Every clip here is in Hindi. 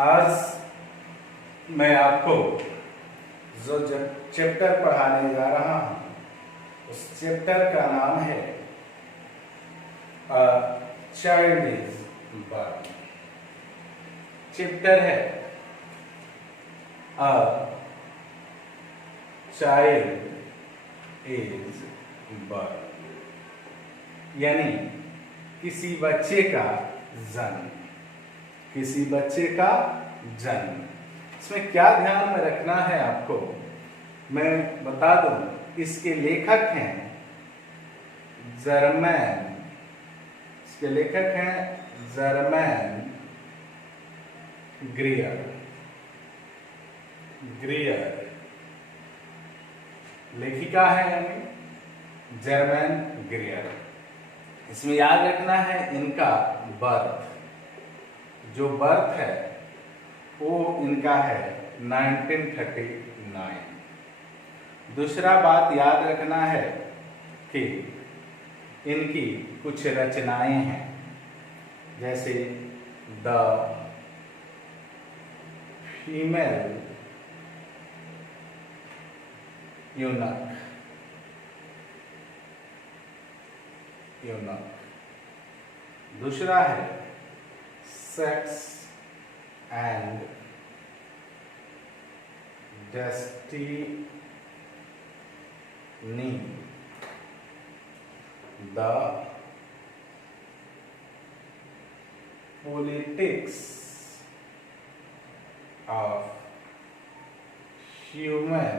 आज मैं आपको जो चैप्टर पढ़ाने जा रहा हूं उस चैप्टर का नाम है चाइल्ड इज बर्थ। चैप्टर है चाइल्ड इज बर्थ, यानी किसी बच्चे का जन्म। किसी बच्चे का जन्म। इसमें क्या ध्यान में रखना है आपको मैं बता दूं। इसके लेखक हैं जर्मैन। इसके लेखक हैं जर्मैन ग्रियर। लेखिका है यानी जर्मैन ग्रियर। इसमें याद रखना है इनका बर्थ, जो बर्थ है वो इनका है 1939। दूसरा बात याद रखना है कि इनकी कुछ रचनाएं हैं, जैसे द फीमेल यूनक। दूसरा है sex and destiny, the politics of human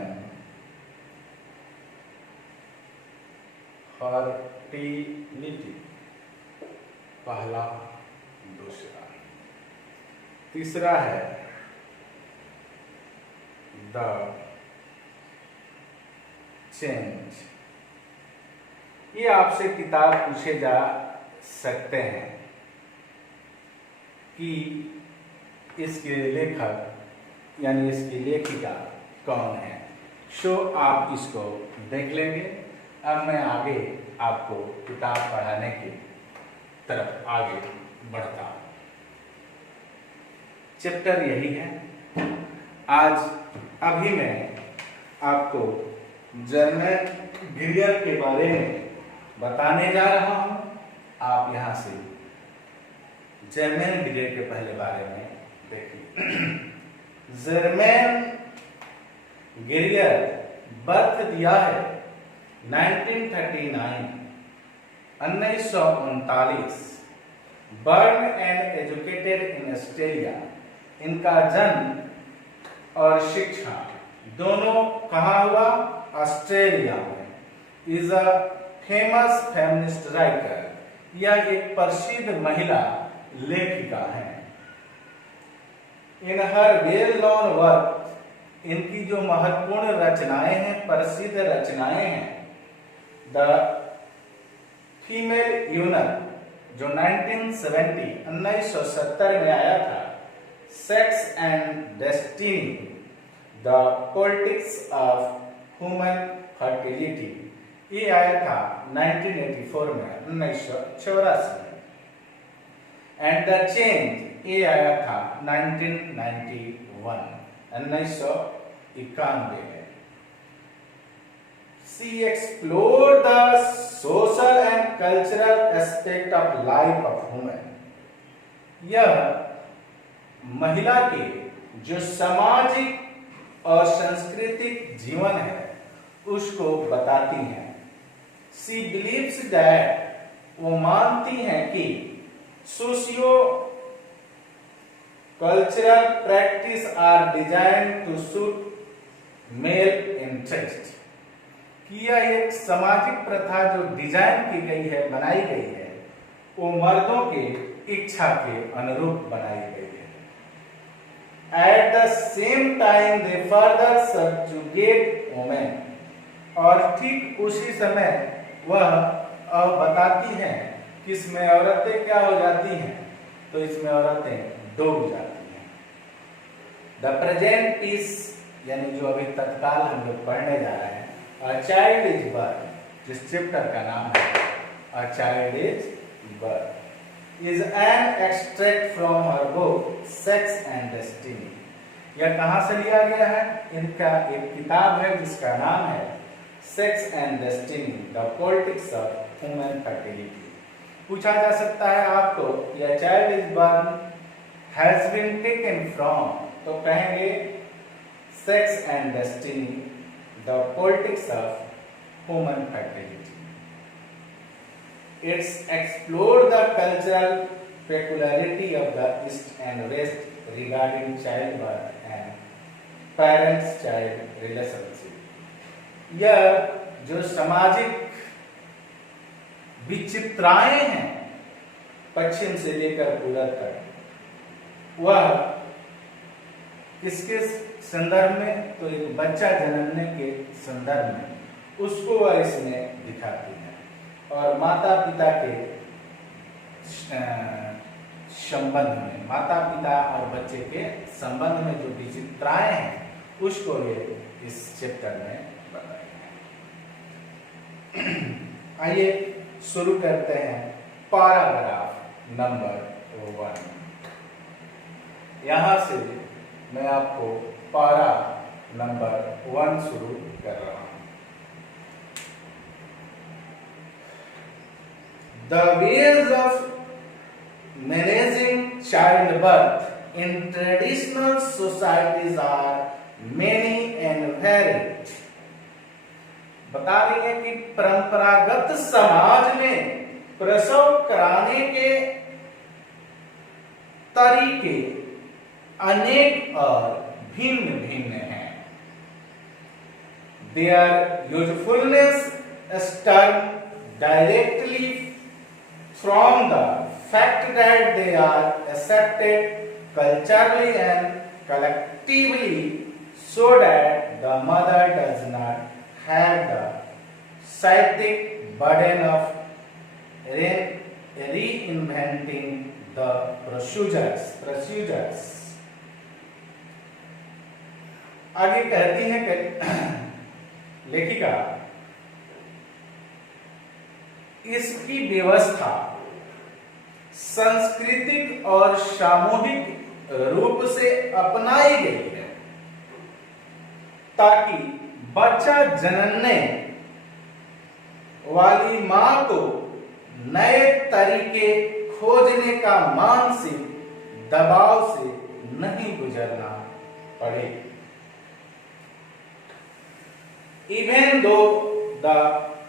fertility. पहला, दूसरा। तीसरा है द चेंज। ये आपसे किताब पूछे जा सकते हैं कि इसके लेखक यानी इसकी लेखिका कौन है। सो आप इसको देख लेंगे। अब मैं आगे आपको किताब पढ़ाने की तरफ आगे बढ़ता हूं। चैप्टर यही है। आज अभी मैं आपको जर्मैन ग्रियर के बारे में बताने जा रहा हूं। आप यहां से जर्मैन ग्रियर के पहले बारे में देखिए। जर्मैन ग्रियर बर्थ दिया है 1939। Burn and educated in Australia. इनका जन्म और शिक्षा दोनों कहाँ हुआ? ऑस्ट्रेलिया में। Is a famous feminist writer. यह एक प्रसिद्ध महिला लेखिका है। इन हर वेल नोन वर्क, इनकी जो महत्वपूर्ण रचनाएं हैं, प्रसिद्ध रचनाएं हैं, द फीमेल यूनक जो 1970 में आया था, sex and destiny, the politics of human fertility, ये आया था 1984 में, 1984 में। एंड द चेंज ये आया था 1991 में। She explored the social and cultural aspect of life of women. यह महिला के जो सामाजिक और सांस्कृतिक जीवन है उसको बताती हैं। She believes that, वो मानती हैं कि socio cultural practice are design to suit male interest, कि यह एक सामाजिक प्रथा जो डिजाइन की गई है, बनाई गई है, वो मर्दों के इच्छा के अनुरूप बनाई गई है। Eight the same time they further subjugate women, और ठीक उसी समय वह बताती हैं कि इसमें औरतें क्या हो जाती हैं, तो इसमें औरतें डूब जाती हैं। द प्रेजेंट पीस, यानी जो अभी तत्काल हम लोग पढ़ने जा रहे हैं, अ चाइल्ड इज बर्थ, जिस चैप्टर का नाम है a child is birth. is an extract from her book Sex and Destiny. यह कहाँ से लिया गया है? इनका एक किताब है जिसका नाम है Sex and Destiny: The Politics of Human Fertility. पूछा जा सकता है आपको, यह child is born has been taken from, तो कहेंगे Sex and Destiny: The Politics of Human Fertility. It's explored the cultural peculiarity of the East and West regarding childbirth and parents-child relationship. यह जो सामाजिक विचित्राएं हैं पश्चिम से लेकर पूरब तक, वह किसके संदर्भ में? तो एक बच्चा जन्मने के संदर्भ में उसको वह इसमें दिखाती है, और माता पिता के संबंध में, माता पिता और बच्चे के संबंध में जो विचित्राएं हैं उसको ये इस चैप्टर में बताया है। आइए शुरू करते हैं पैराग्राफ नंबर 1। यहां से मैं आपको पारा नंबर 1 शुरू कर रहा हूं। The ways of managing childbirth in traditional societies are many and varied. बता रही है कि परंपरागत समाज में प्रसव कराने के तरीके अनेक और भिन्न भिन्न हैं। Their usefulness stem directly from the fact that they are accepted culturally and collectively, so that the mother does not have the psychic burden of reinventing the procedures. आगे कहती है कि लेखिका, इसकी व्यवस्था सांस्कृतिक और सामूहिक रूप से अपनाई गई है ताकि बच्चा जनने वाली मां को नए तरीके खोजने का मानसिक दबाव से नहीं गुजरना पड़े। Even though the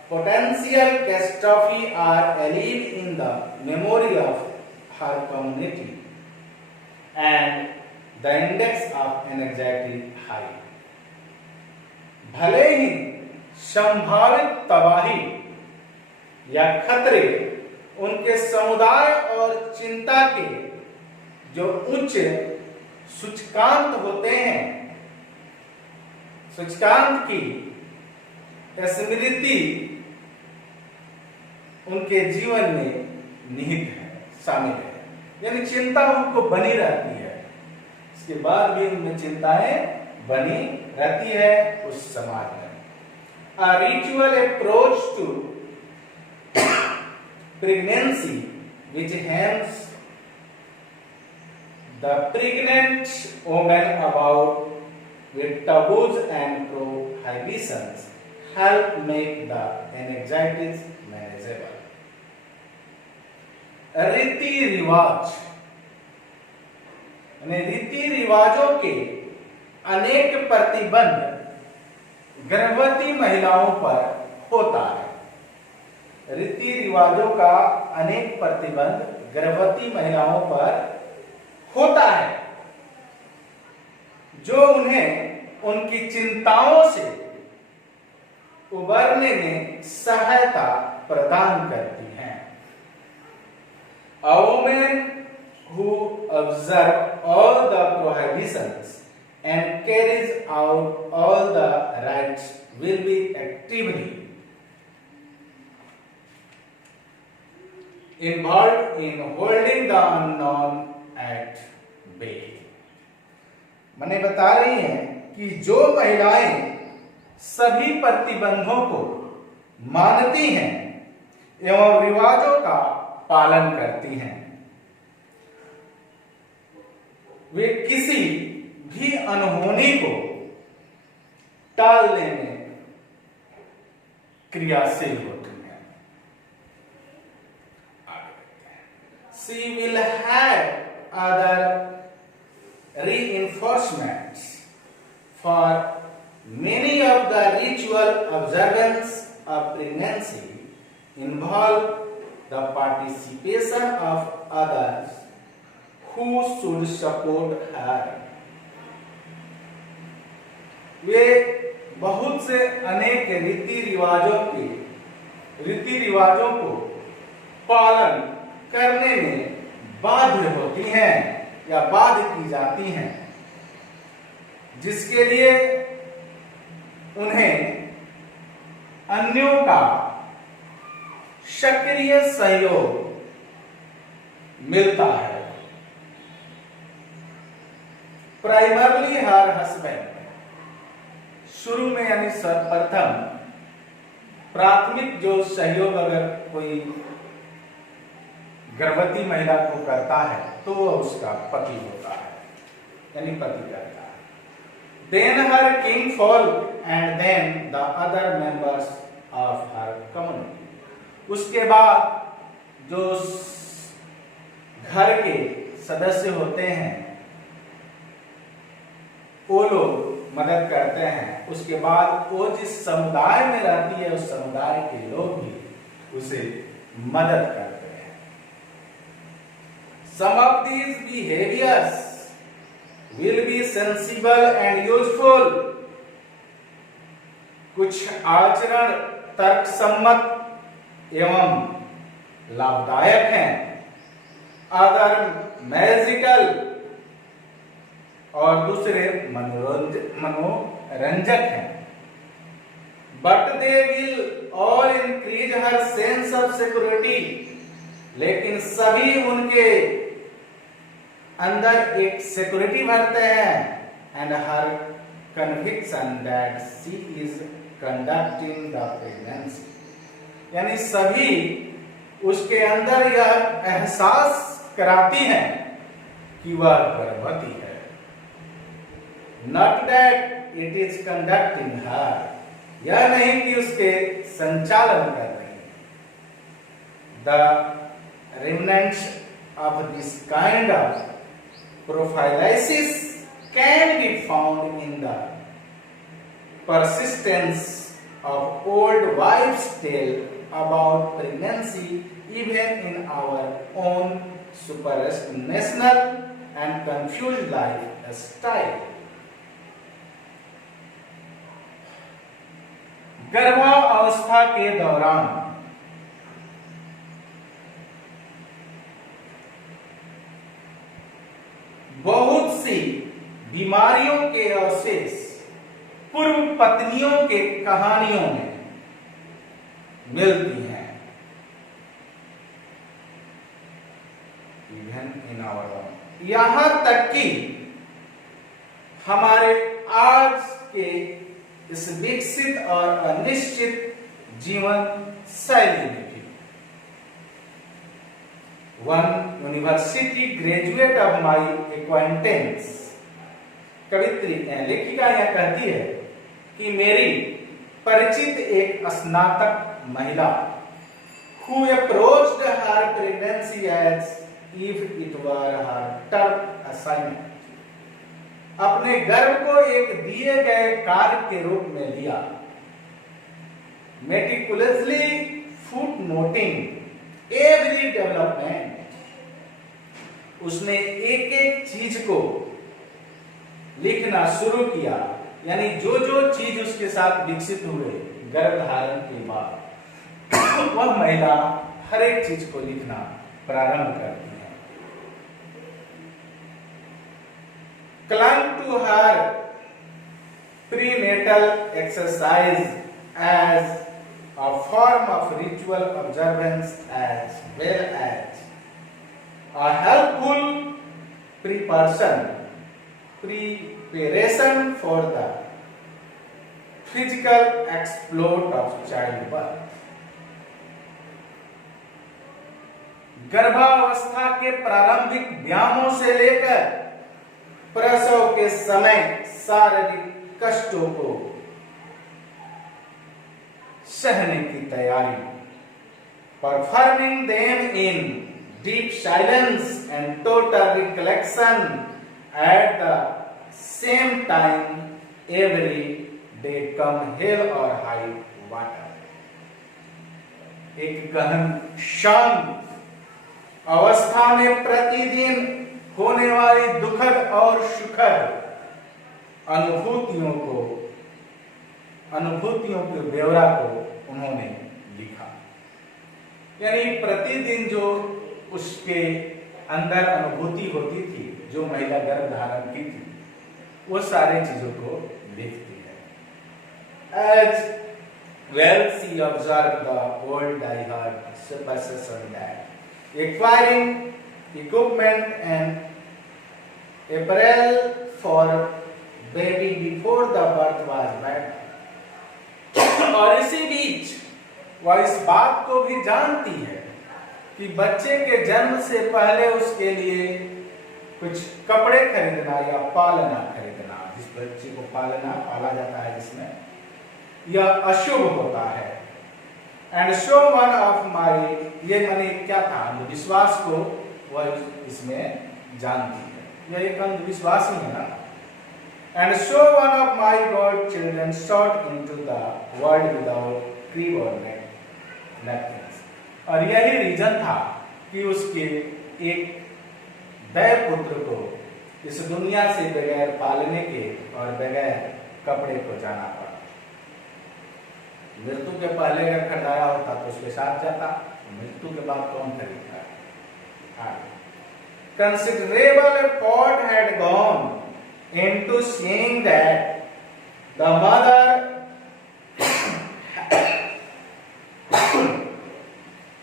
potential catastrophe are alive in the memory of her community and the index of anxiety high. भले ही संभावित तबाही या खतरे उनके समुदाय और चिंता के जो उच्च सूचकांक होते हैं, सूचकांक की स्मृति उनके जीवन में निहित है, शामिल है, यानी चिंता उनको बनी रहती है, इसके बाद भी उनमें चिंताएं बनी रहती है उस समाज में। A ritual approach to pregnancy which helps the pregnant woman about with taboos and prohibitions help make the anxieties manageable. रीति रिवाज, रीति रिवाजों के अनेक प्रतिबंध गर्भवती महिलाओं पर होता है। रीति रिवाजों का अनेक प्रतिबंध गर्भवती महिलाओं पर होता है जो उन्हें उनकी चिंताओं से उबरने में सहायता प्रदान करती हैं। A woman who observes all the prohibitions and carries out all the rights will be actively involved in holding the unknown at bay. मैंने बता रही हैं कि जो महिलाएं सभी प्रतिबंधों को मानती हैं एवं रिवाजों का पालन करती हैं, वे किसी भी अनहोनी को टालने में क्रियाशील होती हैं। She will have other reinforcements for many of the ritual observance of pregnancy involve the participation of others who should support her. वे बहुत से अनेक रीति रिवाजों को पालन करने में बाध्य होती हैं या बाध्य की जाती हैं, जिसके लिए उन्हें अन्यों का सक्रिय सहयोग मिलता है। प्राइमरली हर हस्बैंड, शुरू में यानी सर्वप्रथम प्राथमिक जो सहयोग अगर कोई गर्भवती महिला को करता है तो वह उसका पति होता है, यानी पति करता है। Then her kinfolk and then the other members of her community, उसके बाद जो घर के सदस्य होते हैं वो लोग मदद करते हैं। उसके बाद वो जिस समुदाय में रहती है उस समुदाय के लोग भी उसे मदद करते हैं। Some of these behaviors will be sensible and useful. कुछ आचरण तर्कसम्मत एवं लाभदायक हैं। अदर मैजिकल और दूसरे मनोरंजक हैं। But they will all increase her sense of security. लेकिन सभी उनके अंदर एक सिक्योरिटी भरते हैं and her conviction that she is conducting the pregnancy. यानी सभी उसके अंदर यह एहसास कराती हैं कि वह गर्भवती है। Not that it is conducting her. यह नहीं कि उसके संचालन कर रही है। The remnants of this kind of prophylaxis can be found in the persistence of old wives' tale about pregnancy, even in our own supranational and confused lifestyle. गर्भावस्था के दौरान बहुत सी बीमारियों के अवशेष पूर्व पत्नियों के कहानियों में मिलती हैं। इवन इन आवर ओन, यहां तक कि हमारे आज के इस विकसित और अनिश्चित जीवन शैली में भी। One university graduate of my acquaintance, कवित्री लेखिका यह कहती है कि मेरी परिचित एक स्नातक महिला who approached her pregnancy as if it were her term assignment, अपने गर्भ को एक दिए गए कार्य के रूप में लिया। meticulously footnoting every development, उसने एक एक चीज को लिखना शुरू किया, यानी जो जो चीज उसके साथ विकसित हुए गर्भधारण के बाद वह महिला हर एक चीज को लिखना प्रारंभ करती है। Clung to her prenatal exercise as a form of ritual observance as well as a helpful preparation for the physical exploit of childbirth. गर्भावस्था के प्रारंभिक व्यायामों से लेकर प्रसव के समय शारीरिक कष्टों को सहने की तैयारी, performing them in deep silence and total recollection at the same time every day come hell और हाई वाटर। एक गहन शांत अवस्था में प्रतिदिन होने वाली दुखद और सुखद अनुभूतियों के ब्यौरा को उन्होंने लिखा। यानी प्रतिदिन जो उसके अंदर अनुभूति होती थी, जो महिला गर्भ धारण की थी, वो सारे चीजों को लिखती है। As well she observed the world I had superstition that acquiring equipment and apparel for baby before the birth was bad। और इसी बीच वह इस बात को भी जानती है कि बच्चे के जन्म से पहले उसके लिए कुछ कपड़े खरीदना या पालना खरीदना, जिस बच्चे को पाला जाता है जिसमें, यह अशुभ होता है। And so one of my, ये माने क्या था, अंधविश्वास को वह इसमें जानती है, यह एक अंधविश्वास ही है ना। And so one of my God children shot into the world without crib और नैपकिन्स। और यही रीजन था कि उसके एक दैव पुत्र को इस दुनिया से बगैर पालने के और बगैर कपड़े को जाना पड़ा। मृत्यु के पहले अगर खरीदाया होता तो उसके साथ जाता, मृत्यु के बाद कौन खरीदता है। Considerable effort had gone into seeing that the mother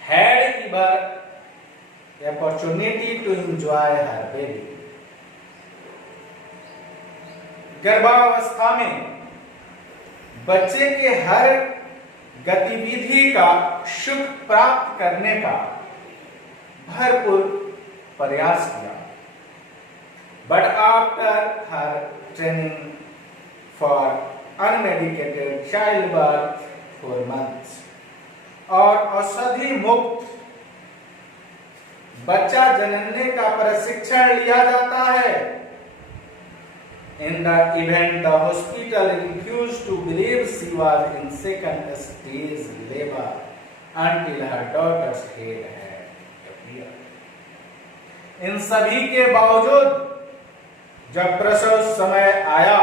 had given opportunity to enjoy her baby। गर्भावस्था में बच्चे के हर गतिविधि का सुख प्राप्त करने का भरपूर प्रयास किया। But after her training for unmedicated child birth 4 months और औषधि मुक्त बच्चा जनने का प्रशिक्षण लिया जाता है। In the event, the hospital refused to believe she was in second stage labor until her daughter's head had appeared। इन सभी के बावजूद जब प्रसव समय आया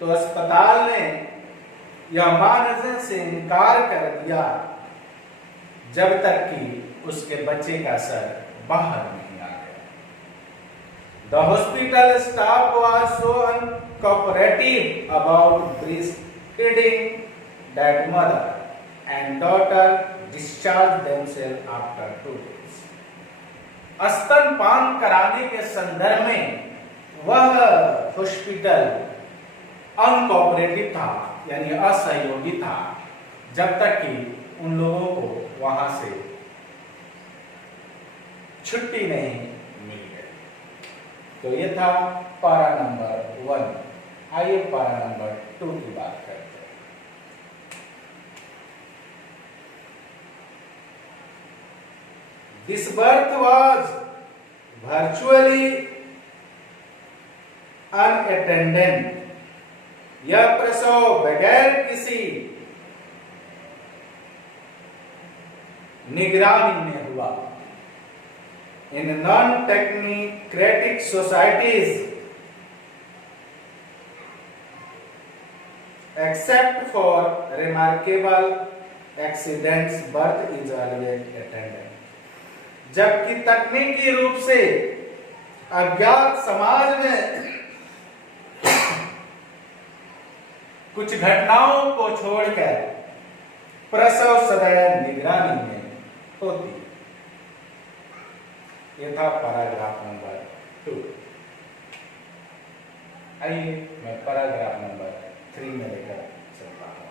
तो अस्पताल ने यह मानने से इनकार कर दिया जब तक कि उसके बच्चे का सर बाहर नहीं आ गया। The hospital staff was so uncooperative about breastfeeding that mother and daughter discharged themselves after 2 days। स्तनपान कराने के संदर्भ में वह हॉस्पिटल अनकोऑपरेटिव था, यानी असहयोगी था, जब तक कि उन लोगों को वहां से छुट्टी नहीं मिल गई। तो ये था पारा नंबर 1। आइए पारा नंबर 2 की बात करते हैं। This birth was virtually unattended। यह प्रसव बगैर किसी निगरानी में हुआ। In non-technocratic societies, except for remarkable accidents, birth is always attended। जबकि तकनीकी रूप से अज्ञात समाज में कुछ घटनाओं को छोड़कर प्रसव सदैव निगरानी में होती। यह था पैराग्राफ नंबर 2। आइए मैं पैराग्राफ नंबर 3 में लेकर चलता हूं।